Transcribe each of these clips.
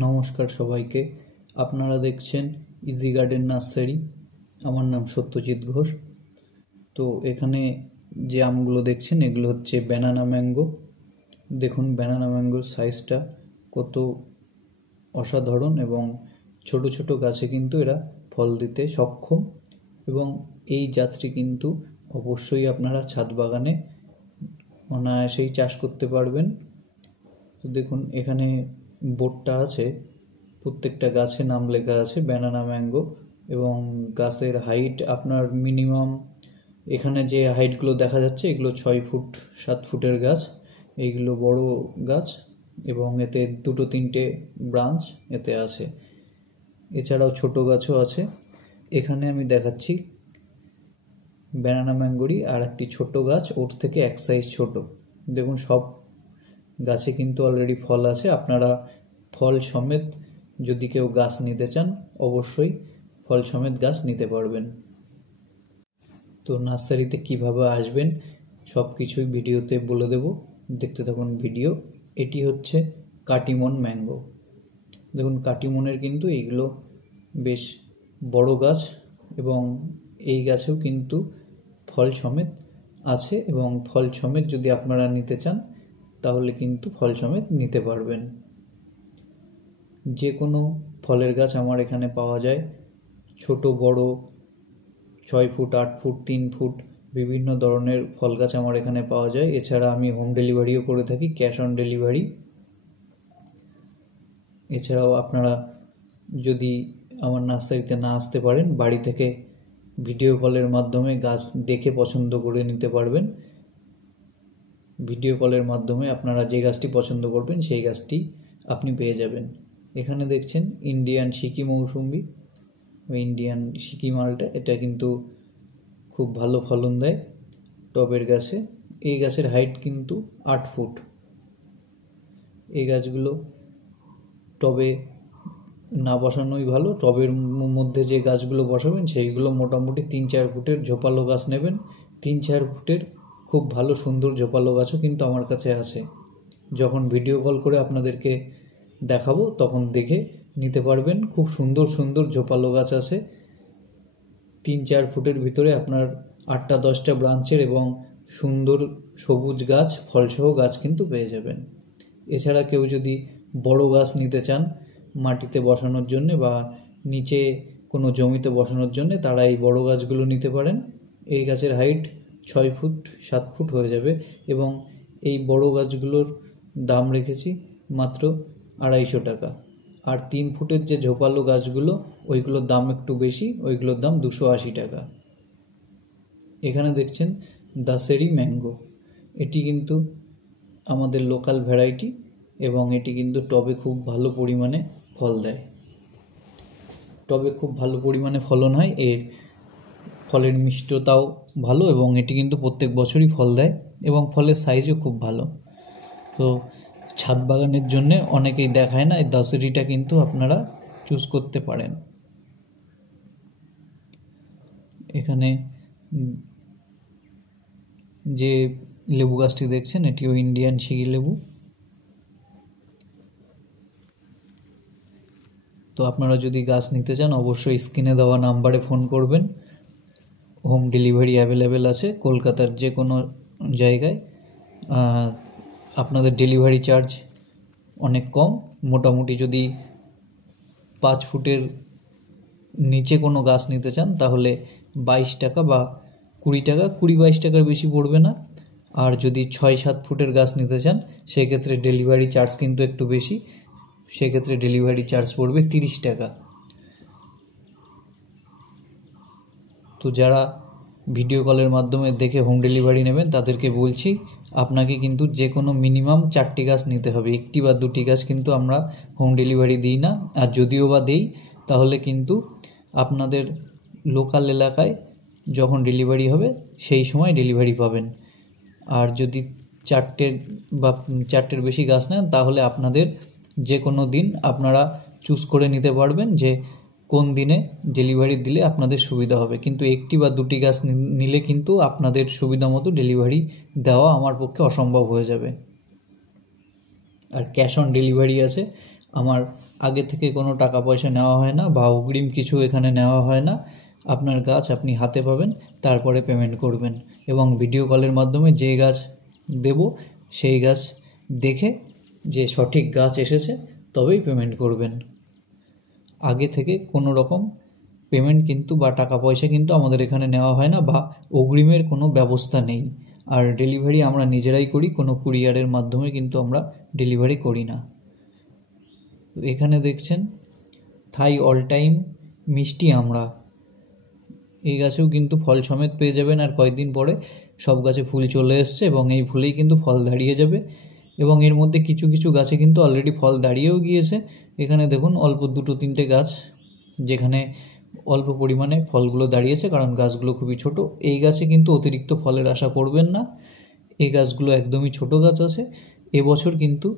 নমস্কার সবাইকে। আপনারা দেখছেন ইজি গার্ডেন নার্সারি। আমার নাম সত্যজিৎ ঘোষ। তো এখানে যে আমগুলো দেখছেন এগুলো হচ্ছে ব্যানানা ম্যাঙ্গো। দেখুন ব্যানানা ম্যাঙ্গোর সাইজটা কত অসাধারণ এবং ছোট ছোট গাছে কিন্তু এরা ফল দিতে সক্ষম, এবং এই জাতটি কিন্তু অবশ্যই আপনারা ছাদ বাগানে অনায়াসেই চাষ করতে পারবেন। তো দেখুন এখানে বোর্ডটা আছে, প্রত্যেকটা গাছে নাম লেখা আছে ব্যানানা ম্যাঙ্গো, এবং গাছের হাইট আপনার মিনিমাম এখানে যে হাইটগুলো দেখা যাচ্ছে এগুলো 6 ফুট 7 ফুটের গাছ। এইগুলো বড় গাছ এবং এতে 2-3টে ব্রাঞ্চ এতে আছে। এছাড়াও ছোট গাছও আছে। এখানে আমি দেখাচ্ছি ব্যানানা ম্যাঙ্গোরই আর একটি ছোট গাছ, ওর থেকে এক সাইজ ছোট। দেখুন সব গাছে কিন্তু অলরেডি ফল আছে। আপনারা ফল সমেত যদি কেউ গাছ নিতে চান অবশ্যই ফল সমেত গাছ নিতে পারবেন। তো নার্সারিতে কিভাবে আসবেন সব কিছুই ভিডিওতে বলে দেব, দেখতে থাকুন ভিডিও। এটি হচ্ছে কাটিমন ম্যাঙ্গো। দেখুন কাটিমনের কিন্তু এইগুলো বেশ বড় গাছ, এবং এই গাছেও কিন্তু ফল সমেত আছে, এবং ফল সমেত যদি আপনারা নিতে চান তাহলে কিন্তু ফল সমেত নিতে পারবেন। যে কোনো ফলের গাছ আমার এখানে পাওয়া যায়, ছোট বড় 6 ফুট 8 ফুট 3 ফুট বিভিন্ন ধরনের ফল গাছ আমার এখানে পাওয়া যায়। এছাড়া আমি হোম ডেলিভারিও করে থাকি, ক্যাশ অন ডেলিভারি। এছাড়াও আপনারা যদি আমার নার্সারিতে না আসতে পারেন, বাড়ি থেকে ভিডিও কলের মাধ্যমে গাছ দেখে পছন্দ করে নিতে পারবেন। ভিডিও কলের মাধ্যমে আপনারা যে গাছটি পছন্দ করবেন সেই গাছটি আপনি পেয়ে যাবেন। এখানে দেখছেন ইন্ডিয়ান সিকি মৌসুম্বি, ইন্ডিয়ান সিকি মালটা, এটা কিন্তু খুব ভালো ফলন দেয় টবের গাছে। এই গাছের হাইট কিন্তু 8 ফুট। এই গাছগুলো টবে না বসানোই ভালো। টবের মধ্যে যে গাছগুলো বসাবেন সেইগুলো মোটামুটি 3-4 ফুটের ঝোপালো গাছ নেবেন। 3-4 ফুটের খুব ভালো সুন্দর ঝোপালো গাছও কিন্তু আমার কাছে আছে। যখন ভিডিও কল করে আপনাদেরকে দেখাবো তখন দেখে নিতে পারবেন। খুব সুন্দর সুন্দর ঝোপালো গাছ আছে। 3-4 ফুটের ভিতরে আপনার 8-10টা ব্রাঞ্চের এবং সুন্দর সবুজ গাছ ফলসহ গাছ কিন্তু পেয়ে যাবেন। এছাড়া কেউ যদি বড় গাছ নিতে চান মাটিতে বসানোর জন্যে বা নিচে কোনো জমিতে বসানোর জন্যে, তারা এই বড় গাছগুলো নিতে পারেন। এই গাছের হাইট 6 ফুট 7 ফুট হয়ে যাবে, এবং এই বড় গাছগুলোর দাম রেখেছি মাত্র 250 টাকা। আর 3 ফুটের যে ঝোপালো গাছগুলো ওইগুলোর দাম একটু বেশি, ওইগুলোর দাম 280 টাকা। এখানে দেখছেন দাসেরি ম্যাঙ্গো। এটি কিন্তু আমাদের লোকাল ভ্যারাইটি, এবং এটি কিন্তু টবে খুব ভালো পরিমাণে ফল দেয়। টবে খুব ভালো পরিমাণে ফলন হয়, এর ফলের মিষ্টতাও ভালো, এবং এটি কিন্তু প্রত্যেক বছরই ফল দেয় এবং ফলের সাইজও খুব ভালো। তো ছাদ বাগানের জন্যে অনেকেই দেখায় না, এই দাসেরিটা কিন্তু আপনারা চুজ করতে পারেন। এখানে যে লেবু গাছটি দেখছেন এটিও ইন্ডিয়ান সিকি লেবু। তো আপনারা যদি গাছ নিতে চান অবশ্যই স্ক্রিনে দেওয়া নাম্বারে ফোন করবেন। হোম ডেলিভারি অ্যাভেলেবেল আছে কলকাতার যে কোনো জায়গায়। আপনাদের ডেলিভারি চার্জ অনেক কম। মোটামুটি যদি 5 ফুটের নিচে কোনো গাছ নিতে চান তাহলে 22 টাকা বা 20 টাকা, 20-22 টাকার বেশি পড়বে না। আর যদি 6-7 ফুটের গাছ নিতে চান সেক্ষেত্রে ডেলিভারি চার্জ কিন্তু একটু বেশি, সেক্ষেত্রে ডেলিভারি চার্জ পড়বে 30 টাকা। তো যারা ভিডিও কলের মাধ্যমে দেখে হোম ডেলিভারি নেবেন তাদেরকে বলছি আপনাকে কিন্তু যে কোনো মিনিমাম 4টি গাছ নিতে হবে। 1টি বা 2টি গাছ কিন্তু আমরা হোম ডেলিভারি দিই না, আর যদিও বা দিই তাহলে কিন্তু আপনাদের লোকাল এলাকায় যখন ডেলিভারি হবে সেই সময় ডেলিভারি পাবেন। আর যদি 4টের বেশি গাছ নেন তাহলে আপনাদের যে কোনো দিন আপনারা চুজ করে নিতে পারবেন যে কোন দিনে ডেলিভারি দিলে আপনাদের সুবিধা হবে। কিন্তু 1টি বা 2টি গাছ নিলে কিন্তু আপনাদের সুবিধা মতো ডেলিভারি দেওয়া আমার পক্ষে অসম্ভব হয়ে যাবে। আর ক্যাশ অন ডেলিভারি আছে। আমার আগে থেকে কোনো টাকা পয়সা নেওয়া হয় না বা অগ্রিম কিছু এখানে নেওয়া হয় না। আপনার গাছ আপনি হাতে পাবেন, তারপরে পেমেন্ট করবেন, এবং ভিডিও কলের মাধ্যমে যে গাছ দেব সেই গাছ দেখে যে সঠিক গাছ এসেছে তবেই পেমেন্ট করবেন। আগে থেকে কোনো রকম পেমেন্ট কিন্তু বা টাকা পয়সা কিন্তু আমাদের এখানে নেওয়া হয় না, বা অগ্রিমের কোনো ব্যবস্থা নেই। আর ডেলিভারি আমরা নিজেরাই করি, কোনো কুরিয়ারের মাধ্যমে কিন্তু আমরা ডেলিভারি করি না। এখানে দেখছেন থাই অল টাইম মিষ্টি আমড়া, এই গাছেও কিন্তু ফল সমেত পেয়ে যাবেন। আর কয়েকদিন পরে সব গাছে ফুল চলে এসছে এবং এই ফুলেই কিন্তু ফল দাঁড়িয়ে যাবে, এবং এর মধ্যে কিছু কিছু গাছে কিন্তু অলরেডি ফল দাঁড়িয়েও গিয়েছে। এখানে দেখুন অল্প 2-3টে গাছ যেখানে অল্প পরিমাণে ফলগুলো দাঁড়িয়েছে, কারণ গাছগুলো খুবই ছোট। এই গাছে কিন্তু অতিরিক্ত ফলের আশা করবেন না, এই গাছগুলো একদমই ছোট গাছ আছে, এবছর কিন্তু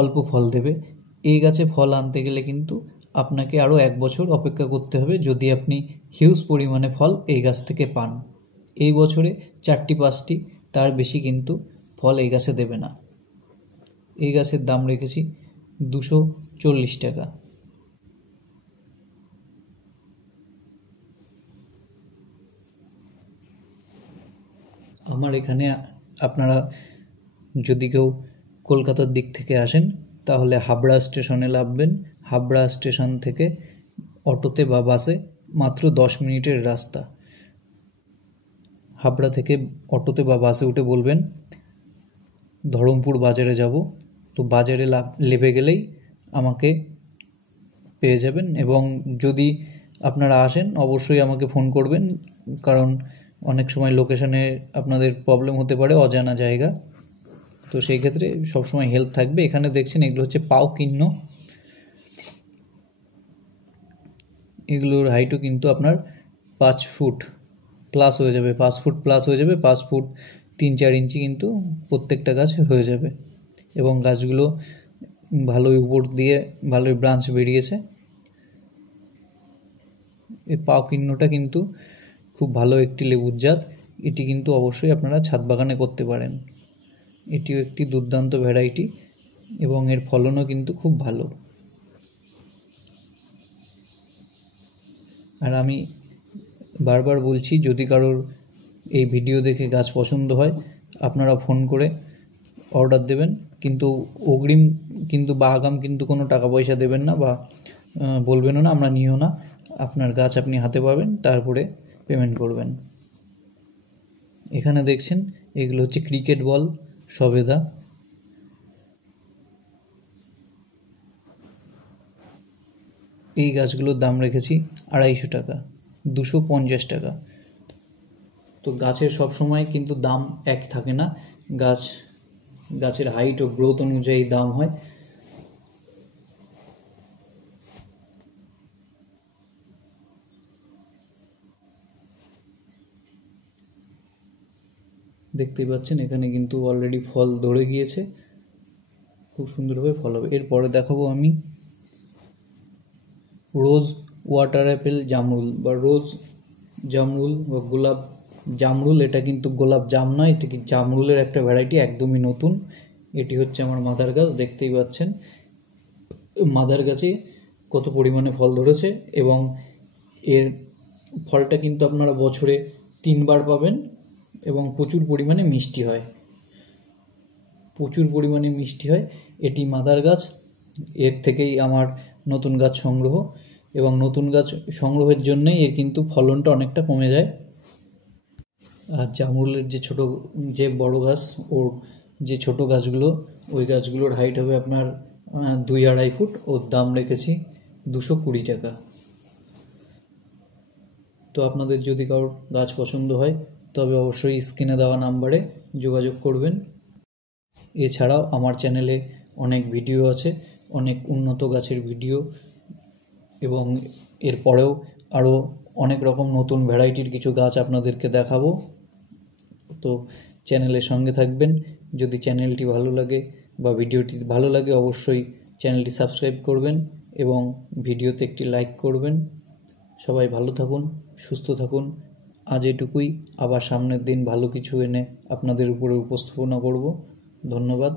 অল্প ফল দেবে। এই গাছে ফল আনতে গেলে কিন্তু আপনাকে আরও 1 বছর অপেক্ষা করতে হবে যদি আপনি হিউজ পরিমাণে ফল এই গাছ থেকে পান। এই বছরে 4টি-5টি, তার বেশি কিন্তু ফল এই গাছে দেবে না। এই গাছের দাম রেখেছি 240 টাকা। আমার এখানে আপনারা যদি কেউ কলকাতার দিক থেকে আসেন তাহলে হাবড়া স্টেশনে নামবেন। হাবড়া স্টেশন থেকে অটোতে বা বাসে মাত্র 10 মিনিটের রাস্তা। হাবড়া থেকে অটোতে বা বাসে উঠে বলবেন ধরমপুর বাজারে যাব, তো বাজারে নেমে গেলেই আমাকে পেয়ে যাবেন। এবং যদি আপনারা আসেন অবশ্যই আমাকে ফোন করবেন, কারণ অনেক সময় লোকেশনে আপনাদের প্রবলেম হতে পারে, অজানা জায়গা, তো সেই ক্ষেত্রে সবসময় হেল্প থাকবে। এখানে দেখছেন এগুলো হচ্ছে পাও কিন্ন, এগুলোর হাইটও কিন্তু আপনার 5 ফুট প্লাস হয়ে যাবে, 5 ফুট প্লাস হয়ে যাবে, 5 ফুট 3-4 ইঞ্চি কিন্তু প্রত্যেকটা গাছ হয়ে যাবে। এবং গাছগুলো ভালোই উপর দিয়ে ভালোই ব্রাঞ্চ বেরিয়েছে। এই পাও কিন্নটা কিন্তু খুব ভালো একটি লেবুর জাত, এটি কিন্তু অবশ্যই আপনারা ছাদ বাগানে করতে পারেন। এটিও একটি দুর্দান্ত ভ্যারাইটি এবং এর ফলনও কিন্তু খুব ভালো। আর আমি বারবার বলছি, যদি কারোর এই ভিডিও দেখে গাছ পছন্দ হয় আপনারা ফোন করে অর্ডার দেবেন, কিন্তু অগ্রিম কিন্তু বা আগাম কিন্তু কোনো টাকা পয়সা দেবেন না, বা বলবেনও না আমরা নিও না। আপনার গাছ আপনি হাতে পাবেন, তারপরে পেমেন্ট করবেন। এখানে দেখছেন এগুলো হচ্ছে ক্রিকেট বল সবেদা, এই গাছগুলোর দাম রেখেছি 250 টাকা, 250 টাকা। তো গাছের সব সময় কিন্তু দাম এক থাকে না, গাছের হাইট ও গ্রোথ অনুযায়ী দাম হয়। দেখতেই পাচ্ছেন এখানে কিন্তু অলরেডি ফল ধরে গিয়েছে, খুব সুন্দরভাবে ফল হবে। এরপরে দেখাবো আমি রোজ ওয়াটার অ্যাপেল জামরুল, বা রোজ জামরুল বা গোলাপ জামরুল। এটা কিন্তু গোলাপ জাম নয়, এটি কি জামরুলের একটা ভ্যারাইটি, একদমই নতুন। এটি হচ্ছে আমার মাদার গাছ, দেখতেই পাচ্ছেন মাদার গাছে কত পরিমাণে ফল ধরেছে, এবং এর ফলটা কিন্তু আপনারা বছরে 3 বার পাবেন, এবং প্রচুর পরিমাণে মিষ্টি হয়, প্রচুর পরিমাণে মিষ্টি হয়। এটি মাদার গাছ, এর থেকেই আমার নতুন গাছ সংগ্রহ, এবং নতুন গাছ সংগ্রহের জন্যই এর কিন্তু ফলনটা অনেকটা কমে যায়। আর জামরুলের যে বড় গাছ, ওর যে ছোট গাছগুলো, ওই গাছগুলোর হাইট হবে আপনার 2-2.5 ফুট। ওর দাম রেখেছি 220 টাকা। তো আপনাদের যদি কারোর গাছ পছন্দ হয় তবে অবশ্যই স্ক্রিনে দেওয়া নাম্বারে যোগাযোগ করবেন। এছাড়াও আমার চ্যানেলে অনেক ভিডিও আছে, অনেক উন্নত গাছের ভিডিও, এবং এরপরেও আরও অনেক রকম নতুন ভ্যারাইটির কিছু গাছ আপনাদেরকে দেখাবো। তো চ্যানেলের সঙ্গে থাকবেন। যদি চ্যানেলটি ভালো লাগে বা ভিডিওটি ভালো লাগে অবশ্যই চ্যানেলটি সাবস্ক্রাইব করবেন এবং ভিডিওতে একটি লাইক করবেন। সবাই ভালো থাকুন, সুস্থ থাকুন। আজ এটুকুই, আবার সামনের দিন ভালো কিছু এনে আপনাদের উপরে উপস্থাপনা করব। ধন্যবাদ।